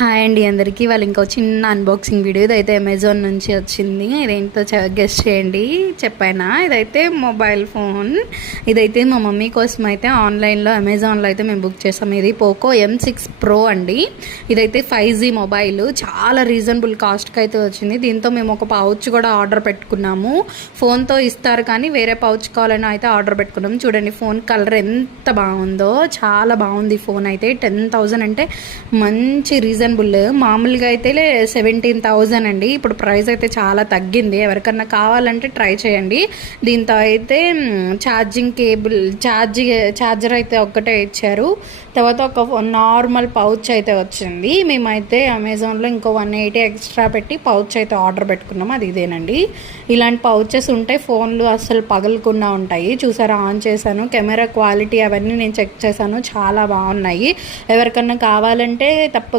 Hi అండి అందరికీ. వాళ్ళు ఇంకో చిన్న అన్బాక్సింగ్ వీడియో ఇదైతే అమెజాన్ నుంచి వచ్చింది. ఇదేంటో గెస్ట్ చేయండి. చెప్పానా, ఇదైతే మొబైల్ ఫోన్. ఇదైతే మా మమ్మీ కోసం అయితే ఆన్లైన్లో అమెజాన్లో అయితే మేము బుక్ చేసాం. ఇది పోకో M6 Pro అండి. ఇదైతే 5G మొబైల్. చాలా రీజనబుల్ కాస్ట్కి అయితే వచ్చింది. దీంతో మేము ఒక పౌచ్ కూడా ఆర్డర్ పెట్టుకున్నాము. ఫోన్తో ఇస్తారు కానీ వేరే పౌచ్ కావాలని అయితే ఆర్డర్ పెట్టుకున్నాము. చూడండి ఫోన్ కలర్ ఎంత బాగుందో, చాలా బాగుంది ఫోన్ అయితే. 10,000 అంటే మంచి రీజనబుల్. మామూలుగా అయితే 17,000 అండి. ఇప్పుడు ప్రైస్ అయితే చాలా తగ్గింది. ఎవరికన్నా కావాలంటే ట్రై చేయండి. దీంతో అయితే ఛార్జింగ్ కేబుల్, ఛార్జర్ అయితే ఒక్కటే ఇచ్చారు. తర్వాత ఒక నార్మల్ పౌచ్ అయితే వచ్చింది. మేమైతే అమెజాన్లో ఇంకో 180 ఎక్స్ట్రా పెట్టి పౌచ్ అయితే ఆర్డర్ పెట్టుకున్నాము. అది ఇదేనండి. ఇలాంటి పౌచెస్ ఉంటే ఫోన్లు అస్సలు పగలకుండా ఉంటాయి. చూసారా, ఆన్ చేశాను. కెమెరా క్వాలిటీ అవన్నీ నేను చెక్ చేశాను, చాలా బాగున్నాయి. ఎవరికన్నా కావాలంటే తప్పకుండా